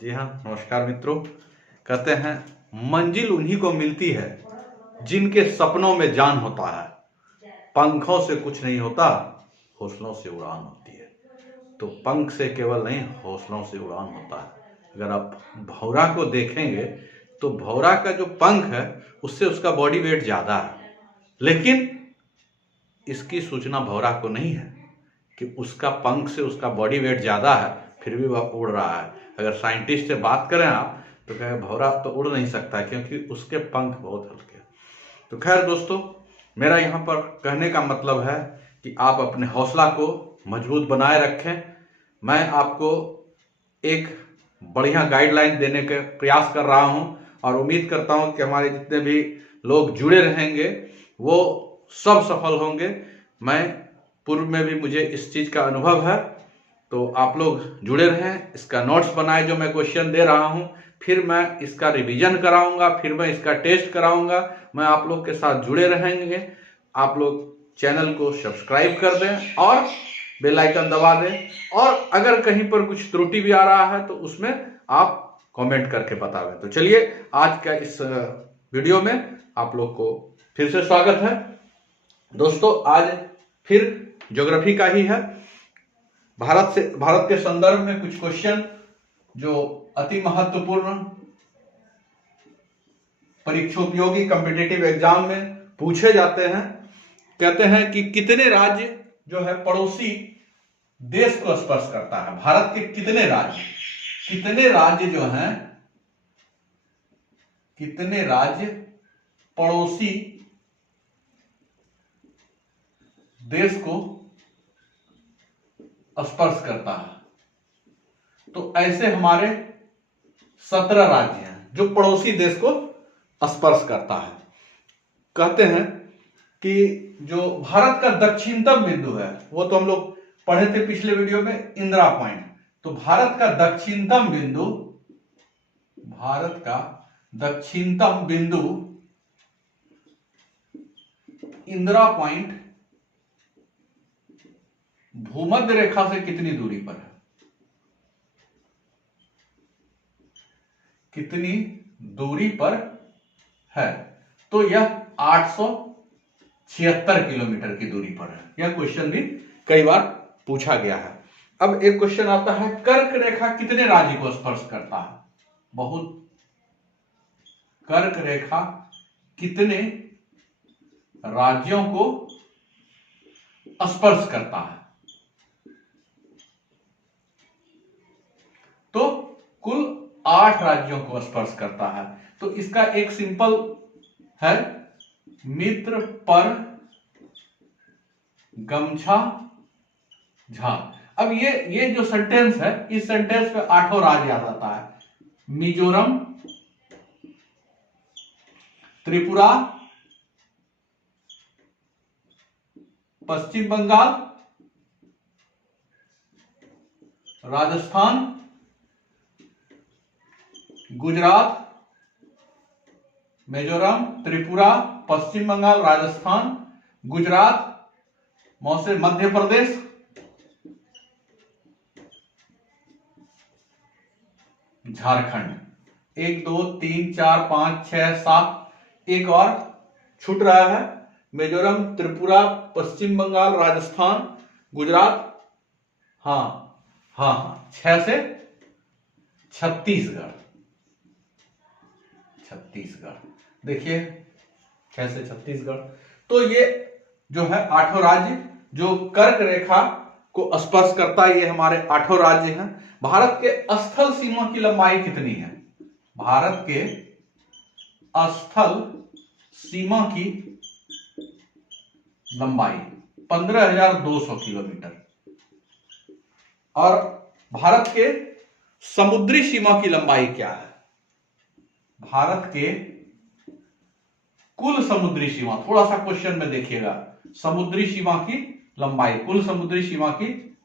जी हाँ, नमस्कार मित्रों। कहते हैं मंजिल उन्हीं को मिलती है जिनके सपनों में जान होता है। पंखों से कुछ नहीं होता, हौसलों से उड़ान होती है। तो पंख से केवल नहीं, हौसलों से उड़ान होता है। अगर आप भौरा को देखेंगे तो भौरा का जो पंख है उससे उसका बॉडी वेट ज़्यादा है, लेकिन इसकी सूचना भौरा को नहीं है कि उसका पंख से उसका बॉडी वेट ज़्यादा है, फिर भी वह उड़ रहा है। अगर साइंटिस्ट से बात करें आप तो कहे भौरा तो उड़ नहीं सकता क्योंकि उसके पंख बहुत हल्के हैं। तो खैर दोस्तों, मेरा यहाँ पर कहने का मतलब है कि आप अपने हौसला को मजबूत बनाए रखें। मैं आपको एक बढ़िया गाइडलाइन देने के प्रयास कर रहा हूँ और उम्मीद करता हूँ कि हमारे जितने भी लोग जुड़े रहेंगे वो सब सफल होंगे। मैं पूर्व में भी मुझे इस चीज़ का अनुभव है, तो आप लोग जुड़े रहें। इसका नोट्स बनाए जो मैं क्वेश्चन दे रहा हूँ, फिर मैं इसका रिवीजन कराऊंगा, फिर मैं इसका टेस्ट कराऊंगा। मैं आप लोग के साथ जुड़े रहेंगे। आप लोग चैनल को सब्सक्राइब कर दें और बेल आइकन दबा दें, और अगर कहीं पर कुछ त्रुटि भी आ रहा है तो उसमें आप कमेंट करके बता दें। तो चलिए, आज का इस वीडियो में आप लोग को फिर से स्वागत है। दोस्तों, आज फिर ज्योग्राफी का ही है। भारत के संदर्भ में कुछ क्वेश्चन जो अति महत्वपूर्ण परीक्षोपयोगी कॉम्पिटिटिव एग्जाम में पूछे जाते हैं। कहते हैं कि कितने राज्य जो है पड़ोसी देश को स्पर्श करता है। भारत के कितने राज्य जो हैं, कितने राज्य पड़ोसी देश को स्पर्श करता है। तो ऐसे हमारे 17 राज्य हैं जो पड़ोसी देश को स्पर्श करता है। कहते हैं कि जो भारत का दक्षिणतम बिंदु है, वो तो हम लोग पढ़े थे पिछले वीडियो में, इंदिरा पॉइंट। तो भारत का दक्षिणतम बिंदु इंदिरा पॉइंट भूमध्य रेखा से कितनी दूरी पर है? कितनी दूरी पर है? तो यह 876 किलोमीटर की दूरी पर है। यह क्वेश्चन भी कई बार पूछा गया है। अब एक क्वेश्चन आता है, कर्क रेखा कितने राज्य को स्पर्श करता है? कर्क रेखा कितने राज्यों को स्पर्श करता है? तो कुल 8 राज्यों को स्पर्श करता है। तो इसका एक सिंपल है, मित्र पर गमछा झाड़। अब ये जो सेंटेंस है, इस सेंटेंस पे 8 राज्य आ जाता है। मिजोरम, त्रिपुरा, पश्चिम बंगाल, राजस्थान, गुजरात, मिजोरम, त्रिपुरा, पश्चिम बंगाल, राजस्थान, गुजरात, मौसे मध्य प्रदेश, झारखंड। 1 2 3 4 5 6 7, एक और छूट रहा है, मिजोरम, त्रिपुरा, पश्चिम बंगाल, राजस्थान, गुजरात। हाँ, 6 से छत्तीसगढ़। देखिए, 6 से छत्तीसगढ़। तो ये जो है 8 राज्य जो कर्क रेखा को स्पर्श करता है, ये हमारे 8 राज्य हैं। भारत के स्थल सीमा की लंबाई कितनी है? भारत के स्थल सीमा की लंबाई 15,200 किलोमीटर। और भारत के समुद्री सीमा की लंबाई क्या है? भारत के कुल समुद्री सीमा, थोड़ा सा क्वेश्चन में देखिएगा, समुद्री सीमा की लंबाई, कुल समुद्री सीमा की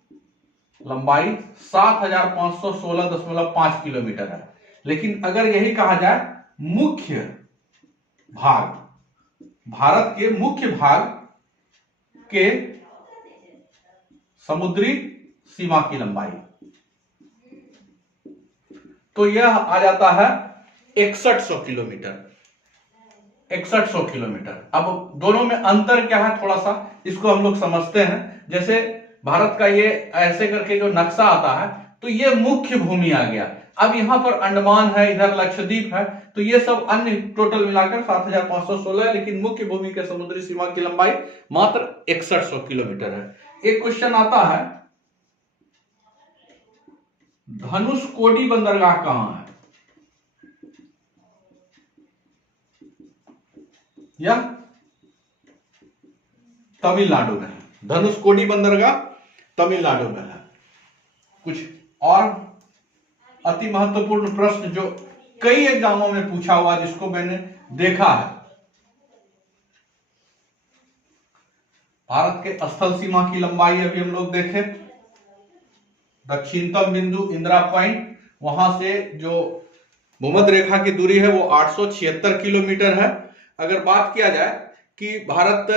लंबाई 7,516.5 किलोमीटर है। लेकिन अगर यही कहा जाए मुख्य भाग, भारत के मुख्य भाग के समुद्री सीमा की लंबाई, तो यह आ जाता है 6100 किलोमीटर। 6100 किलोमीटर। अब दोनों में अंतर क्या है, थोड़ा सा इसको हम लोग समझते हैं। जैसे भारत का ये ऐसे करके जो नक्शा आता है, तो ये मुख्य भूमि आ गया। अब यहाँ पर अंडमान है, इधर लक्षद्वीप है, तो ये सब अन्य टोटल मिलाकर 7516 है, लेकिन मुख्य भूमि के समुद्री सीमा की लंबाई मात्र 6100 किलोमीटर है। एक क्वेश्चन आता है, धनुषकोडी बंदरगाह कहां है? यह तमिलनाडु में है। धनुषकोडी बंदरगाह तमिलनाडु में है। कुछ और अति महत्वपूर्ण प्रश्न जो कई एग्जामों में पूछा हुआ, जिसको मैंने देखा है, भारत के स्थल सीमा की लंबाई अभी हम लोग देखें, दक्षिणतम बिंदु इंदिरा पॉइंट, वहां से जो भूमध्य रेखा की दूरी है वो 876 किलोमीटर है। अगर बात किया जाए कि भारत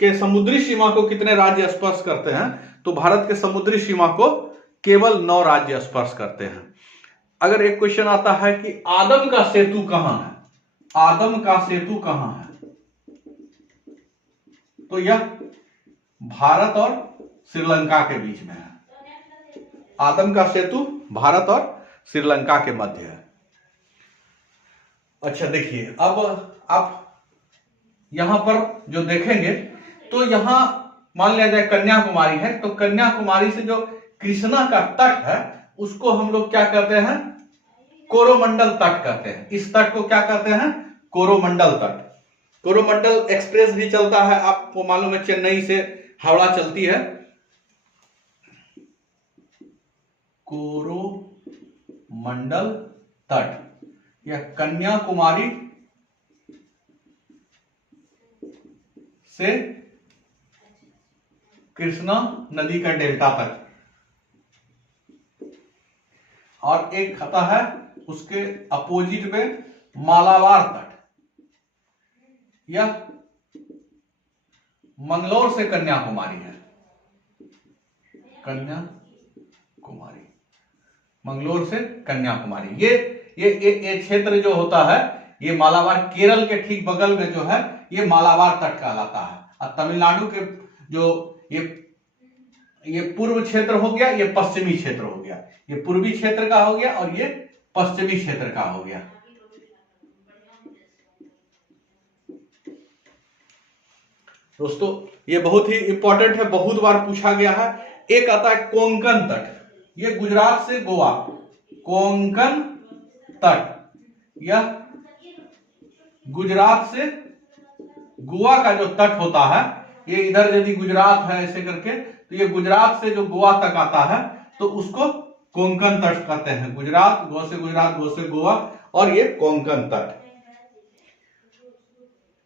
के समुद्री सीमा को कितने राज्य स्पर्श करते हैं, तो भारत के समुद्री सीमा को केवल 9 राज्य स्पर्श करते हैं। अगर एक क्वेश्चन आता है कि आदम का सेतु कहां है, आदम का सेतु कहां है, तो यह भारत और श्रीलंका के बीच में है। आदम का सेतु भारत और श्रीलंका के मध्य है। अच्छा देखिए, अब आप यहां पर जो देखेंगे, तो यहां मान लिया जाए कन्याकुमारी है, तो कन्याकुमारी से जो कृष्णा का तट है उसको हम लोग क्या कहते हैं, कोरोमंडल तट कहते हैं। इस तट को क्या कहते हैं, कोरोमंडल तट। कोरोमंडल एक्सप्रेस भी चलता है, आपको मालूम है, चेन्नई से हावड़ा चलती है। कोरोमंडल तट, यह कन्याकुमारी से कृष्णा नदी का डेल्टा तक, और एक खाता है उसके अपोजिट में मालाबार तट। यह मंगलोर से कन्याकुमारी है, कन्याकुमारी, मंगलोर से कन्याकुमारी। ये क्षेत्र जो होता है, ये मालाबार, केरल के ठीक बगल में जो है ये मालाबार तट कहलाता है। और तमिलनाडु के जो ये पूर्व क्षेत्र हो गया, ये पश्चिमी क्षेत्र हो गया, ये पूर्वी क्षेत्र का हो गया और ये पश्चिमी क्षेत्र का हो गया। दोस्तों ये बहुत ही इंपॉर्टेंट है, बहुत बार पूछा गया है। एक आता है कोंकण तट, ये गुजरात से गोवा, कोंकण तट, यह गुजरात से गोवा का जो तट होता है, ये इधर यदि गुजरात है ऐसे करके, तो ये गुजरात से जो गोवा तक आता है तो उसको कोंकण तट कहते हैं। गुजरात, गो से गुजरात, गो से गोवा, और ये कोंकण तट।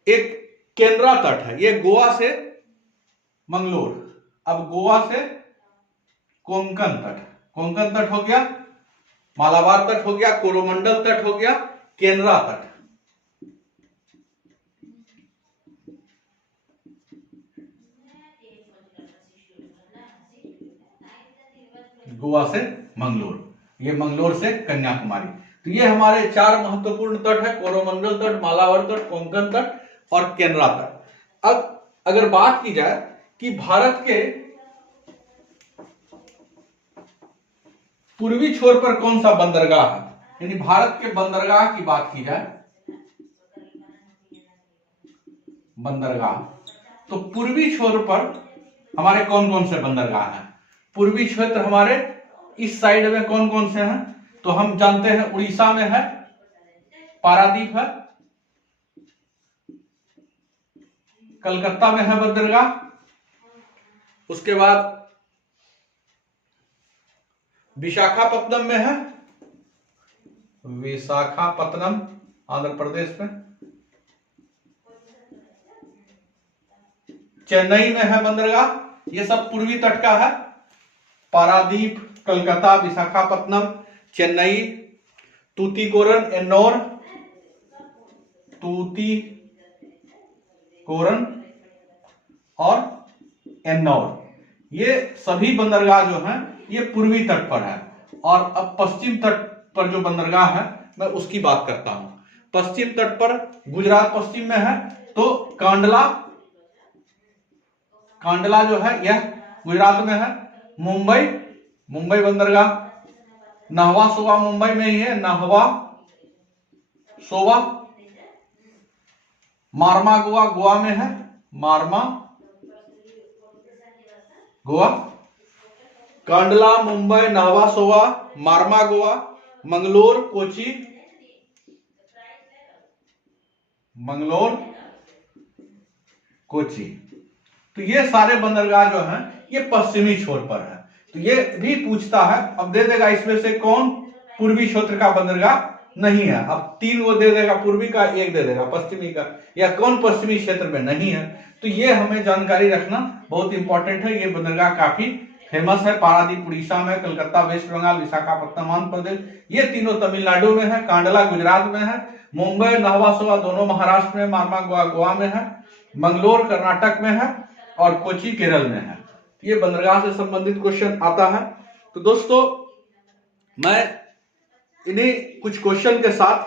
एक केंद्रा तट है, ये गोवा से मंगलोर, अब गोवा से कोंकण तट, कोंकण तट हो गया, मालाबार तट हो गया, कोरोमंडल तट हो गया, केंद्रा तट। गोवा से मंगलोर, ये मंगलोर से कन्याकुमारी। तो ये हमारे 4 महत्वपूर्ण तट है, कोरोमंडल तट, मालाबार तट, कोंकण तट और केंद्रा तट। अब अगर बात की जाए कि भारत के पूर्वी छोर पर कौन सा बंदरगाह है, यानी भारत के बंदरगाह की बात की जाए, बंदरगाह, तो पूर्वी छोर पर हमारे कौन कौन से बंदरगाह हैं? पूर्वी क्षेत्र हमारे इस साइड में कौन कौन से हैं? तो हम जानते हैं उड़ीसा में है, पारादीप है, कलकत्ता में है बंदरगाह, उसके बाद विशाखापत्तनम में है, विशाखापत्तनम आंध्र प्रदेश में, चेन्नई में है बंदरगाह, ये सब पूर्वी तट का है। पारादीप, कलकत्ता, विशाखापत्तनम, चेन्नई, तूतीकोरन, एन्नौर, तूतीकोरन और एन्नौर, ये सभी बंदरगाह जो हैं ये पूर्वी तट पर है। और अब पर जो बंदरगाह है मैं उसकी बात करता हूं। पश्चिम तट पर गुजरात पश्चिम में है, तो कांडला जो है यह गुजरात में है। मुंबई बंदरगाह, नाहवा सोवा मुंबई में ही है, नाहवा सोवा। मार्मा गोवा में है, मार्मा गोवा। कांडला मुंबई, नाहवा सोवा, मार्मा गोवा, मंगलोर कोची। तो ये सारे बंदरगाह जो हैं ये पश्चिमी छोर पर है। तो ये भी पूछता है, अब दे देगा इसमें से कौन पूर्वी क्षेत्र का बंदरगाह नहीं है। अब 3 वो दे देगा पूर्वी का, 1 दे देगा पश्चिमी का, या कौन पश्चिमी क्षेत्र में नहीं है। तो ये हमें जानकारी रखना बहुत इंपॉर्टेंट है। ये बंदरगाह काफी फेमस है, पारादीप उड़ीसा में, कलकत्ता वेस्ट बंगाल, विशाखापट्टनम आंध्र प्रदेश, ये तीनों तमिलनाडु में है, कांडला गुजरात में है, मुंबई नाहवा सोवा दोनों महाराष्ट्र में, मार्मा गोवा में है, मंगलोर कर्नाटक में है और कोची केरल में है। ये बंदरगाह से संबंधित क्वेश्चन आता है। तो दोस्तों मैं इन्हीं कुछ क्वेश्चन के साथ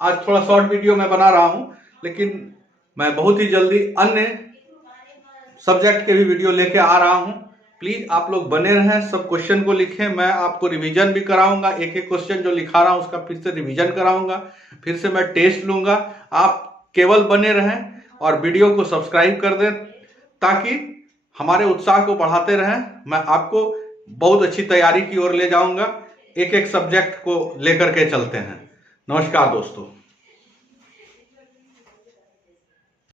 आज थोड़ा शॉर्ट वीडियो मैं बना रहा हूं, लेकिन मैं बहुत ही जल्दी अन्य सब्जेक्ट के भी वीडियो लेके आ रहा हूं। प्लीज आप लोग बने रहें, सब क्वेश्चन को लिखें, मैं आपको रिवीजन भी कराऊंगा। एक क्वेश्चन जो लिखा रहा हूं उसका फिर से रिवीजन कराऊंगा, फिर से मैं टेस्ट लूंगा। आप केवल बने रहें और वीडियो को सब्सक्राइब कर दें ताकि हमारे उत्साह को बढ़ाते रहें। मैं आपको बहुत अच्छी तैयारी की ओर ले जाऊंगा, एक सब्जेक्ट को लेकर के चलते हैं। नमस्कार दोस्तों।